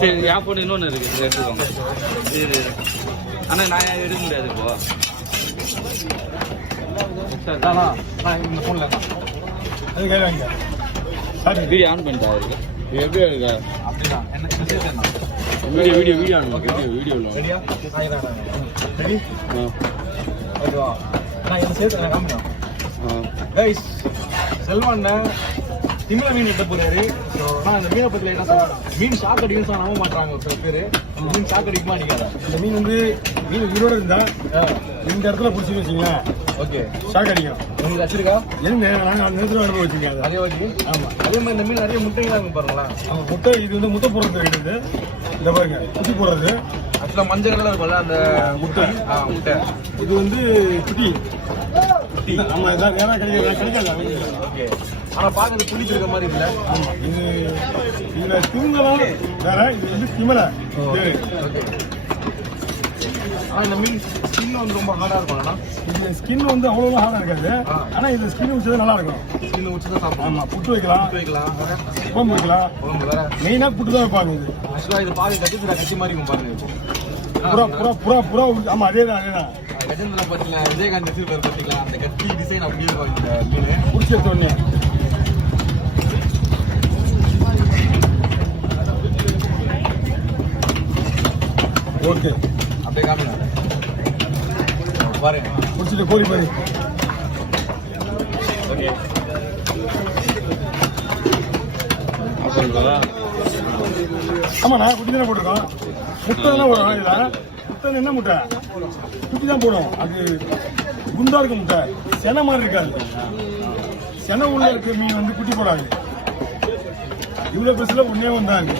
சரி என் ஃபோன் இன்னொன்று இருக்குது எடுத்துக்கோங்க. சரி ஆனால் நான் எடுக்க முடியாது இப்போ. இந்த ஃபோனில் அது கையில் வாங்க. வீடியோ ஆன் பண்ணிட்டா இருக்கு. எப்படி இருக்கா? அப்படிதான் என்ன வீடியோ ஆன் வீடியோவில் ரெடி? ஓகேவா? நான் என்ன சேர்த்து நான் காமிக்கிறேன். கைஸ் செல்வண்ண திமிழ மீன் எடுத்து போறாரு. நான் இந்த மீனை பத்தி என்ன சொல்றேன், மீன் ஷாக் அடிக்கும் சொன்னா நம்ப மாட்டாங்க சில பேரு. மீன் ஷாக் அடிக்குமா அடிக்காதா? இந்த மீன் வந்து மீன் உயிரோட இருந்தா இந்த இடத்துல பிடிச்சி வச்சுங்க. ஓகே, ஷாக் அடிக்கும். உங்களுக்கு வச்சிருக்கா? என்ன நாங்கள் அந்த நேரத்தில் அனுபவம் வச்சுங்க. அதே வச்சு ஆமாம். அதே மாதிரி இந்த மீன் நிறைய முட்டைகளாக இருக்கும் பாருங்களா. ஆமாம், முட்டை இது வந்து முட்டை போடுறது இருக்குது. இந்த பாருங்க குட்டி போடுறது. ஆக்சுவலாக மஞ்சள் கலர் இருக்கும்ல அந்த முட்டை. முட்டை இது வந்து குட்டி குட்டி. ஆமாம், இதான் நேராக கிடைக்காது. ஓகே, ஆனால் பார்க்கறது புளிச்சு இருக்க மாதிரி இல்லை. ஆமாம், இது இதில் திமிங்கலாம் வேற, இது வந்து திமிலை. ஓகே, ஆனால் இந்த மீன் ஸ்கின் வந்து ரொம்ப ஹார்டாக இருக்கும்லண்ணா. இந்த ஸ்கின் வந்து அவ்வளோலாம் ஹார்டாக இருக்காது. ஆனால் இது ஸ்கின் வச்சது நல்லா இருக்கும். ஸ்கின் வச்சு தான் சாப்பிடும். ஆமாம், புட்டு வைக்கலாம், குழம்பு வைக்கலாம். வேற மெயினாக புட்டு தான் வைப்பாங்க. இது ஆக்சுவலாக இது பாருங்க கஜேந்திரா கட்சி மாதிரி இருக்கும் பாருங்க. புறா ஆமாம், அதே தான் கஜேந்திரா பார்த்தீங்களா, விஜயகாந்த் வச்சிருப்பாரு பார்த்தீங்களா, அந்த கட்சி டிசைன் அப்படியே இருக்கும். இந்த மீன் பிடிச்ச சொன்னே. ஓகே, அப்படியே காமிங்க பாருங்க. முடிச்சுட்டு கோழி பாரு. ஓகே, ஆமாண்ணா குட்டி தானே போட்டிருக்கோம். முட்டை தானே வரும். இதில் முட்டை என்ன முட்டை குட்டி தான் போடும். அது குண்டா இருக்க முட்டை, செனை மாதிரி இருக்காது. செனை உள்ள இருக்க மீன் வந்து குட்டி போடாது. இவ்வளோ பெருசில் ஒன்றே வந்தாங்க.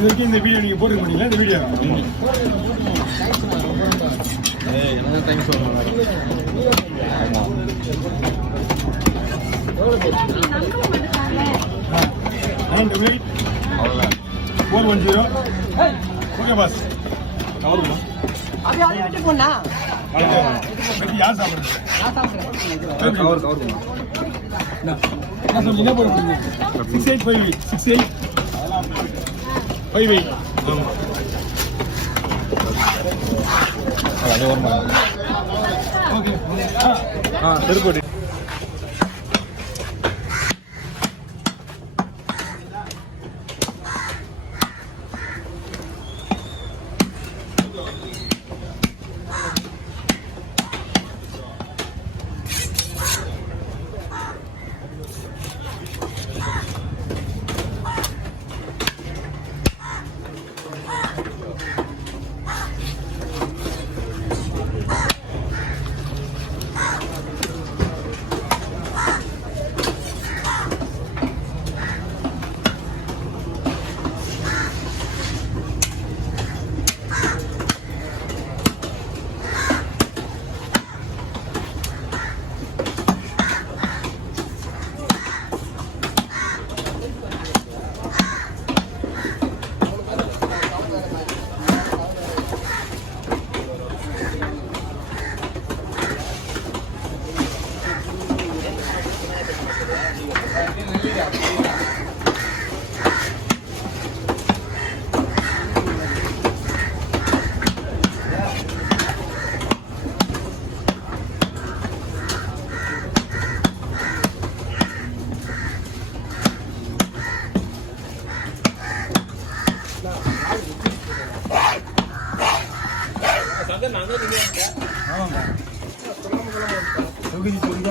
இது வரைக்கும் இந்த வீடியோ நீங்கள் போட்டு பண்ணீங்களா? இந்த வீடியோ என்ன தேங்க்ஸ் சொல்லுங்க. 410. ஓகே பாஸ், கவருமா அப்படியே விட்டு போனா யார் சாப்பிடுறது? கவர் என்ன போடுறீங்க? 6858 5 அது ஓரமா. ஓகே, திருப்பதி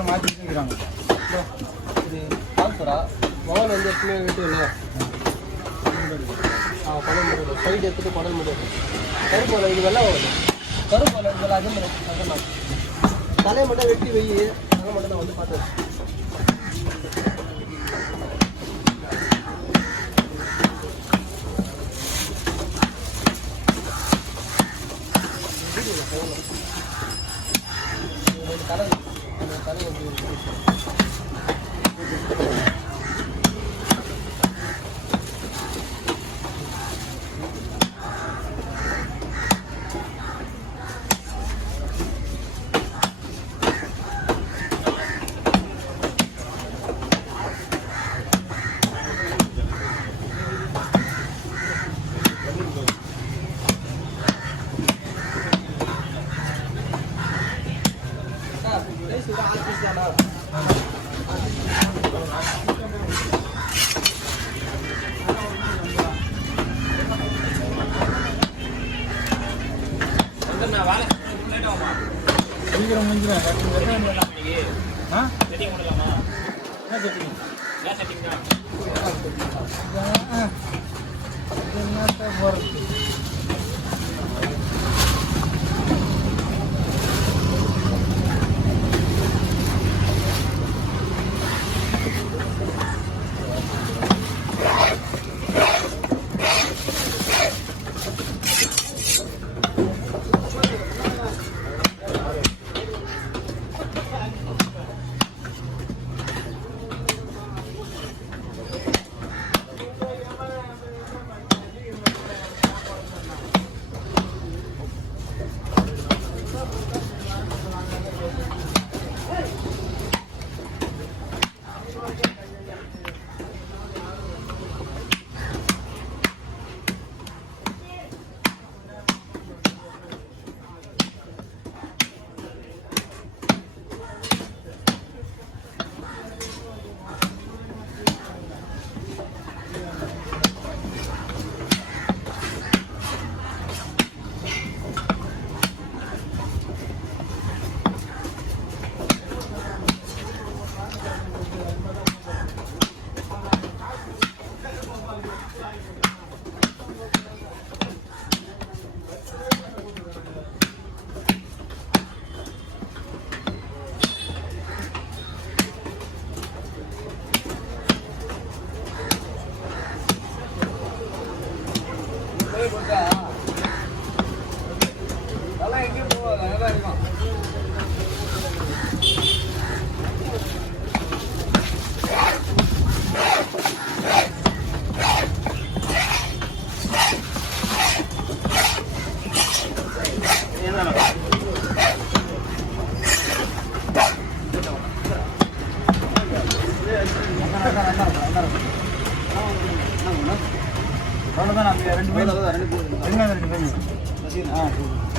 மாற்றி மகன் வந்து எப்பவுமே வீட்டு இல்லை குடல் முடியும் சைடு எடுத்துட்டு குடல் முடியும் கருப்போல இது வெள்ளை வரும் கருப்போல இது அது தலையை மட்டும் வெட்டி வை அதை மட்டும் நான் வந்து பார்த்தேன் சீக்கிரம் முடிஞ்சிடும் ஆ என்ன போகிறது அவ்வளோதான். நம்ம 2 பேர் என்ன 2 பேர்